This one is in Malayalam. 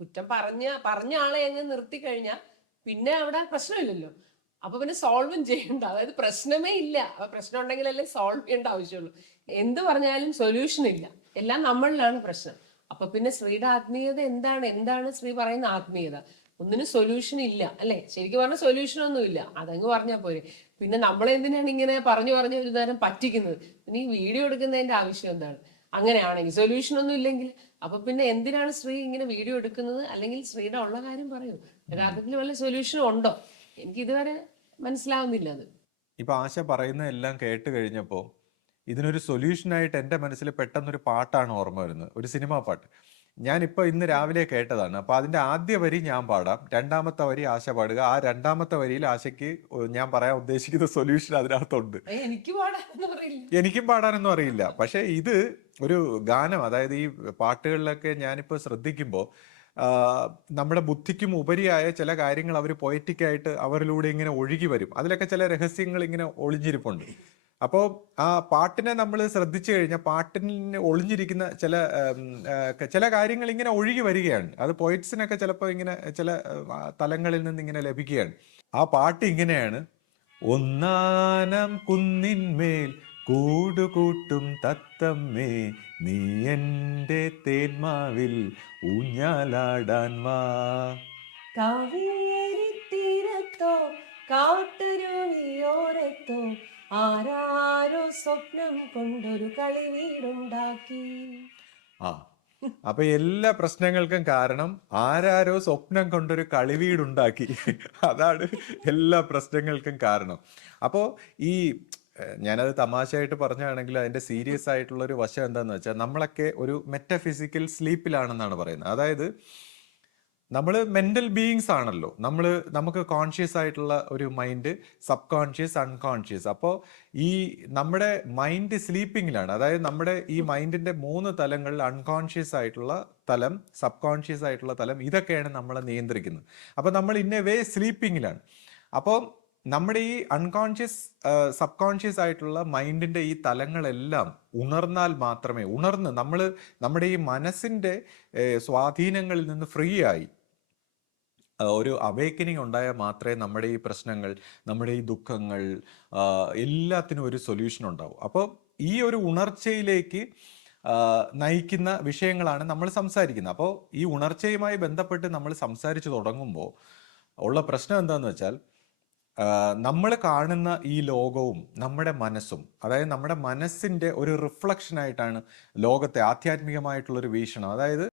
കുറ്റം പറഞ്ഞ ആളെ അങ്ങ് നിർത്തി കഴിഞ്ഞാൽ പിന്നെ അവിടെ പ്രശ്നമില്ലല്ലോ. അപ്പൊ പിന്നെ സോൾവും ചെയ്യണ്ട, അതായത് പ്രശ്നമേ ഇല്ല. അപ്പൊ പ്രശ്നം ഉണ്ടെങ്കിലല്ലേ സോൾവ് ചെയ്യേണ്ട ആവശ്യമുള്ളൂ. എന്ത് പറഞ്ഞാലും സൊല്യൂഷൻ ഇല്ല, എല്ലാം നമ്മളിലാണ് പ്രശ്നം. അപ്പൊ പിന്നെ ശ്രീയുടെ ആത്മീയത എന്താണ് ശ്രീ പറയുന്ന ആത്മീയത? ഒന്നിനും സൊല്യൂഷൻ ഇല്ല അല്ലെ? ശരിക്കും പറഞ്ഞാൽ സൊല്യൂഷൻ ഒന്നും ഇല്ല, അതങ്ങ് പറഞ്ഞാൽ പോരെ. പിന്നെ നമ്മളെന്തിനാണ് ഇങ്ങനെ പറഞ്ഞു ഒരു നേരം പറ്റിക്കുന്നത്? പിന്നെ ഈ വീഡിയോ എടുക്കുന്നതിന്റെ ആവശ്യം എന്താണ്? അങ്ങനെയാണെങ്കിൽ സൊല്യൂഷൻ ഒന്നും ഇല്ലെങ്കിൽ അപ്പൊ പിന്നെ എന്തിനാണ് ശ്രീ ഇങ്ങനെ വീഡിയോ എടുക്കുന്നത്? അല്ലെങ്കിൽ ശ്രീയുടെ ഉള്ള കാര്യം പറയൂ. യഥാർത്ഥത്തിൽ വല്ല സൊല്യൂഷനും ഉണ്ടോ? എനിക്ക് ഇതുവരെ മനസ്സിലാവുന്നില്ല അത്. ഇപ്പൊ ആശ പറയുന്ന എല്ലാം കേട്ട് കഴിഞ്ഞപ്പോൾ ഇതിനൊരു സൊല്യൂഷനായിട്ട് എൻ്റെ മനസ്സിൽ പെട്ടെന്നൊരു പാട്ടാണ് ഓർമ്മ വരുന്നത്, ഒരു സിനിമാ പാട്ട്. ഞാനിപ്പോൾ ഇന്ന് രാവിലെ കേട്ടതാണ്. അപ്പോൾ അതിൻ്റെ ആദ്യ വരി ഞാൻ പാടാം, രണ്ടാമത്തെ വരി ആശ പാടുക. ആ രണ്ടാമത്തെ വരിയിൽ ആശയ്ക്ക് ഞാൻ പറയാൻ ഉദ്ദേശിക്കുന്ന സൊല്യൂഷൻ അതിനകത്തുണ്ട്. എനിക്ക് പാടാനൊന്നും അറിയില്ല. എനിക്കും പാടാനൊന്നും അറിയില്ല. പക്ഷേ ഇത് ഒരു ഗാനം, അതായത് ഈ പാട്ടുകളിലൊക്കെ ഞാനിപ്പോൾ ശ്രദ്ധിക്കുമ്പോൾ നമ്മുടെ ബുദ്ധിക്കും ഉപരിയായ ചില കാര്യങ്ങൾ അവർ പൊയറ്റിക്കായിട്ട് അവരിലൂടെ ഇങ്ങനെ ഒഴുകി വരും. അതിലൊക്കെ ചില രഹസ്യങ്ങൾ ഇങ്ങനെ ഒളിഞ്ഞിരിപ്പുണ്ട്. അപ്പോൾ ആ പാട്ടിനെ നമ്മൾ ശ്രദ്ധിച്ചു കഴിഞ്ഞാൽ പാട്ടിന് ഒളിഞ്ഞിരിക്കുന്ന ചില കാര്യങ്ങൾ ഇങ്ങനെ ഒഴുകി വരികയാണ്. അത് പോയിറ്റ്സിനൊക്കെ ചിലപ്പോൾ ഇങ്ങനെ ചില തലങ്ങളിൽ നിന്ന് ഇങ്ങനെ ലഭിക്കുകയാണ്. ആ പാട്ട് ഇങ്ങനെയാണ്: ഒന്നാനം കുന്നിന്മേൽ കൂടുകൂട്ടും തത്തമ്മേ, നീ എൻ്റെ തേന്മാവിൽ ഊഞ്ഞാലാടാൻ വാ. കാവേരിത്തീരത്തോ കാട്ടരുവിയോരത്തോ ആരാരോ സ്വപ്നം കൊണ്ടൊരു കളി വീടുണ്ടാക്കി. ആ, അപ്പൊ എല്ലാ പ്രശ്നങ്ങൾക്കും കാരണം ആരാരോ സ്വപ്നം കൊണ്ടൊരു കളിവീടുണ്ടാക്കി. അതാണ് എല്ലാ പ്രശ്നങ്ങൾക്കും കാരണം. അപ്പോൾ ഈ ഞാനത് തമാശയായിട്ട് പറഞ്ഞാണെങ്കിൽ അതിന്റെ സീരിയസ് ആയിട്ടുള്ള ഒരു വശം എന്താന്ന് വെച്ചാൽ, നമ്മളൊക്കെ ഒരു മെറ്റഫിസിക്കൽ സ്ലീപ്പിലാണെന്നാണ് പറയുന്നത്. അതായത് നമ്മൾ മെന്റൽ ബീയിങ്സ് ആണല്ലോ. നമുക്ക് കോൺഷ്യസ് ആയിട്ടുള്ള ഒരു മൈൻഡ്, സബ് കോൺഷ്യസ്, അൺകോൺഷ്യസ്. അപ്പോൾ ഈ നമ്മുടെ മൈൻഡ് സ്ലീപ്പിങ്ങിലാണ്. അതായത് നമ്മുടെ ഈ മൈൻഡിന്റെ 3 തലങ്ങളിൽ അൺകോൺഷ്യസ് ആയിട്ടുള്ള തലം, സബ് കോൺഷ്യസ് ആയിട്ടുള്ള തലം, ഇതൊക്കെയാണ് നമ്മളെ നിയന്ത്രിക്കുന്നത്. അപ്പോൾ നമ്മൾ ഇൻ എ വേ സ്ലീപ്പിങ്ങിലാണ്. അപ്പോൾ നമ്മുടെ ഈ അൺകോൺഷ്യസ്, സബ് കോൺഷ്യസ് ആയിട്ടുള്ള മൈൻഡിന്റെ ഈ തലങ്ങളെല്ലാം ഉണർന്നാൽ മാത്രമേ, നമ്മുടെ ഈ മനസ്സിന്റെ സ്വാധീനങ്ങളിൽ നിന്ന് ഫ്രീ ആയി ഒരു അവേക്കനിങ് ഉണ്ടായാൽ മാത്രമേ നമ്മുടെ ഈ പ്രശ്നങ്ങൾ, നമ്മുടെ ഈ ദുഃഖങ്ങൾ, എല്ലാത്തിനും ഒരു സൊല്യൂഷൻ ഉണ്ടാവും. അപ്പോൾ ഈ ഒരു ഉണർച്ചയിലേക്ക് നയിക്കുന്ന വിഷയങ്ങളാണ് നമ്മൾ സംസാരിക്കുന്നത്. അപ്പോൾ ഈ ഉണർച്ചയുമായി ബന്ധപ്പെട്ട് നമ്മൾ സംസാരിച്ചു തുടങ്ങുമ്പോൾ ഉള്ള പ്രശ്നം എന്താണെന്ന് വെച്ചാൽ, നമ്മൾ കാണുന്ന ഈ ലോകവും നമ്മുടെ മനസ്സും, അതായത് നമ്മുടെ മനസ്സിൻ്റെ ഒരു റിഫ്ലക്ഷനായിട്ടാണ് ലോകത്തെ ആധ്യാത്മികമായിട്ടുള്ളൊരു വീക്ഷണം. അതായത്